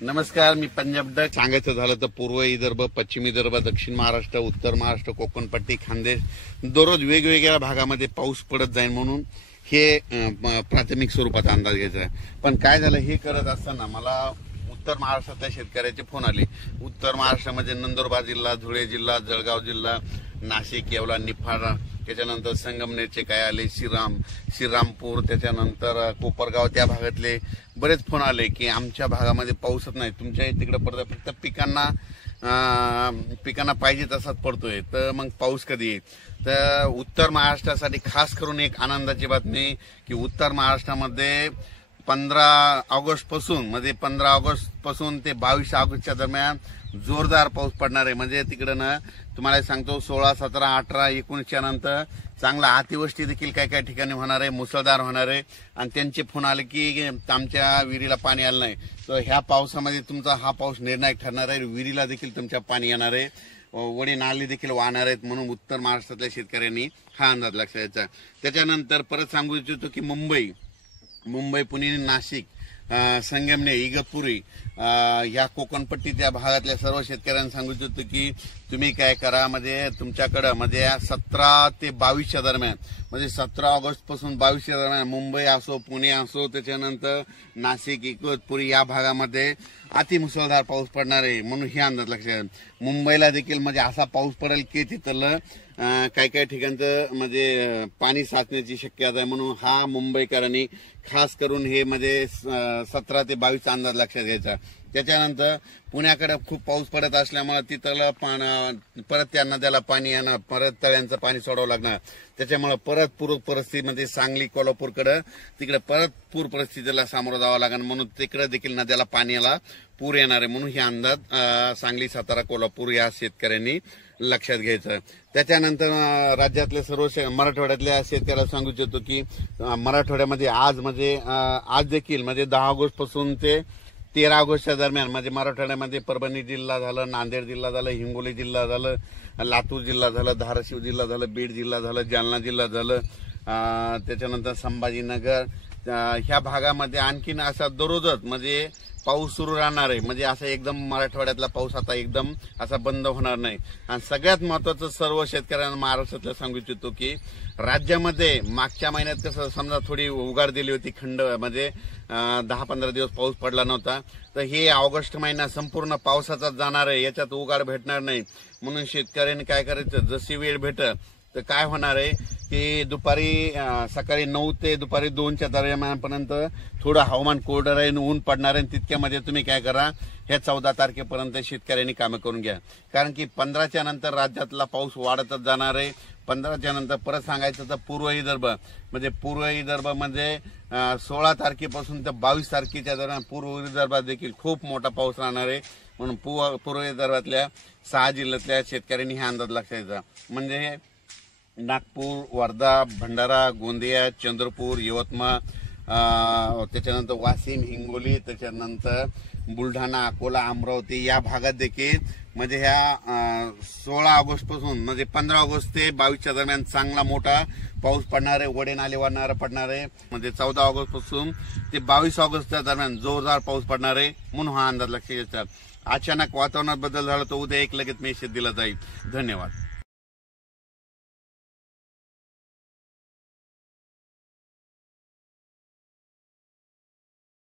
नमस्कार, मी पंजाब डक. सांगायचं झालं तर पूर्व विदर्भ, पश्चिम विदर्भ, दक्षिण महाराष्ट्र, उत्तर महाराष्ट्र, कोकणपट्टी, खानदेश दररोज वेगवेगळ्या भागामध्ये पाऊस पडत जाईल म्हणून हे प्राथमिक स्वरूपात अंदाज घ्यायचा आहे. पण काय झालं, हे करत असताना मला उत्तर महाराष्ट्रातल्या शेतकऱ्याचे फोन आले. उत्तर महाराष्ट्रामध्ये नंदुरबार जिल्हा, धुळे जिल्हा, जळगाव जिल्हा, नाशिक, येवला, निफाड, त्याच्यानंतर संगमनेरचे काय आले, श्रीरामपूर, त्याच्यानंतर कोपरगाव, त्या भागातले बरेच फोन आले की आमच्या भागामध्ये पाऊसच नाही, तुमच्या तिकडे पडतोय, फक्त पिकांना पाहिजे तसाच पडतोय. तर मग पाऊस कधी येईल? तर उत्तर महाराष्ट्रासाठी खास करून एक आनंदाची बातमी की उत्तर महाराष्ट्रामध्ये 15 ऑगस्ट पासून ते 22 ऑगस्टच्या दरम्यान जोरदार पाऊस पडणार आहे. म्हणजे तिकडं ना तुम्हाला सांगतो 16, 17, 18, 19 नंतर चांगला अतिवृष्टी देखील काही ठिकाणी होणार आहे, मुसळधार होणार आहे. आणि त्यांचे फोन आले की आमच्या विहिरीला पाणी आलं नाही. तर ह्या पावसामध्ये तुमचा हा पाऊस निर्णायक ठरणार आहे, विहिरीला देखील तुमच्या पाणी येणार आहे, वडे नाले देखील वाहणार आहेत. म्हणून उत्तर महाराष्ट्रातल्या शेतकऱ्यांनी हा अंदाज लक्षात घ्यायचा. त्याच्यानंतर परत सांगू इच्छितो की मुंबई, पुणे, नाशिक, संगमनेर, इगतपुरी, या कोकणपट्टी त्या भागातल्या सर्व शेतकऱ्यांना सांगू इच्छितो की तुम्ही काय करा, म्हणजे तुमच्याकडं म्हणजे 17 ते 22च्या दरम्यान, म्हणजे 17 ऑगस्ट पासून 22च्या दरम्यान मुंबई असो, पुणे असो, त्याच्यानंतर नाशिक, इगतपुरी या भागामध्ये अतिमुसळधार पाऊस पडणार आहे. म्हणून हे अंदाज लक्षात. मुंबईला देखील म्हणजे असा पाऊस पडेल की तिथलं काही ठिकाणचं म्हणजे पाणी साचण्याची शक्यता आहे. म्हणून हा मुंबईकरांनी खास करून हे म्हणजे 17 ते 22चा अंदाज लक्षात घ्यायचा. त्याच्यानंतर पुण्याकडे खूप पाऊस पडत असल्यामुळे तिथलं परत त्या नद्याला पाणी येणार, परत तळ्यांचं पाणी सोडावं लागणार. त्याच्यामुळे परत पूर परिस्थितीमध्ये सांगली, कोल्हापूरकडे तिकडे परत पूर परिस्थितीला सामोरं जावं लागणार. म्हणून तिकडे देखील नद्याला पाण्याला पूर येणार आहे. म्हणून हे अंदाज सांगली, सातारा, कोल्हापूर या शेतकऱ्यांनी लक्षात घ्यायचं. त्याच्यानंतर राज्यातले सर्व मराठवाड्यातल्या शेतकऱ्याला सांगू इच्छितो की मराठवाड्यामध्ये आज देखील म्हणजे 10 ऑगस्ट पासून ते 13 ऑगस्टच्या दरम्यान म्हणजे मराठवाड्यामध्ये परभणी जिल्हा झालं, नांदेड जिल्हा झालं, हिंगोली जिल्हा झालं, लातूर जिल्हा झालं, धाराशिव जिल्हा झालं, बीड जिल्हा झालं, जालना जिल्हा झालं, त्याच्यानंतर संभाजीनगर, ह्या भागामध्ये आणखीन असा दररोजच म्हणजे पाऊस सुरू राहणार आहे. म्हणजे असं एकदम मराठवाड्यातला पाऊस आता एकदम असा बंद होणार नाही. आणि सगळ्यात महत्वाचं सर्व शेतकऱ्यांना महाराष्ट्रातल्या सांगू इच्छितो की राज्यामध्ये मागच्या महिन्यात कसं समजा थोडी उघाड दिली होती, खंड म्हणजे 10-15 दिवस पाऊस पडला नव्हता. तर हे ऑगस्ट महिना संपूर्ण पावसाचाच जाणार आहे, याच्यात उघाड भेटणार नाही. म्हणून शेतकऱ्यांनी काय करायचं, जशी वेळ भेटत तर काय होणार आहे की सकाळी 9 ते दुपारी 2च्या दरम्यानपर्यंत थोडं हवामान कोरडं राहील, ऊन पडणार आहे. तितक्यामध्ये तुम्ही काय करा, हे 14 तारखेपर्यंत शेतकऱ्यांनी कामं करून घ्या. कारण की 15च्या नंतर राज्यातला पाऊस वाढतच जाणार आहे. 15च्या नंतर परत सांगायचं तर पूर्व विदर्भ म्हणजे 16 तारखेपासून तर 22 तारखेच्या दरम्यान पूर्व विदर्भात देखील खूप मोठा पाऊस राहणार आहे. म्हणून पूर्व विदर्भातल्या 6 जिल्ह्यातल्या शेतकऱ्यांनी हा अंदाज लक्षात घ्यायचा. म्हणजे नागपूर, वर्धा, भंडारा, गोंदिया, चंद्रपूर, यवतमाळ, त्याच्यानंतर वाशिम, हिंगोली, त्याच्यानंतर बुलढाणा, अकोला, अमरावती या भागात देखील म्हणजे ह्या 16 ऑगस्ट पासून म्हणजे 15 ऑगस्ट ते 22च्या दरम्यान चांगला मोठा पाऊस पडणार आहे, वडे नाले वाहणारा पडणार आहे. म्हणजे 14 ऑगस्ट पासून ते 22 ऑगस्टच्या दरम्यान जोरदार पाऊस पडणार आहे. म्हणून हा अंदाज लक्षात घ्यायचा. अचानक वातावरणात बदल झाला तर उद्या लगेच मेसेज दिला जाईल. धन्यवाद.